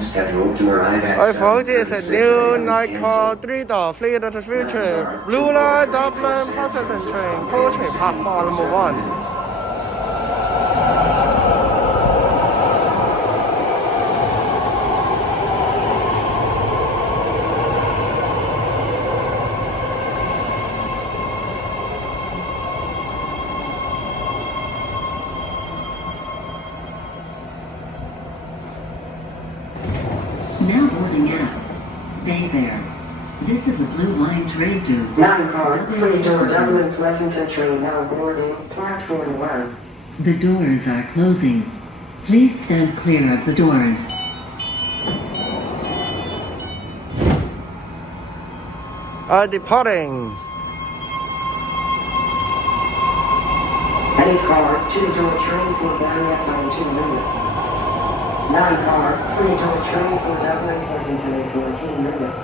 Scheduled to arrive at Hi folks, it's a new night call 3-door fleet to the future. Blue Line, Dublin, Pleasanton train, Portrait, platform number 1. Now boarding out. Stay there. This is a Blue Line train to 9 car, 3-door Dublin Pleasanton train now boarding platform 1. The doors are closing. Please stand clear of the doors. Departing. Any car, 2-door train for Barrier 2 minutes. 9 car, 3-door train for Dublin Pleasanton in 14 minutes.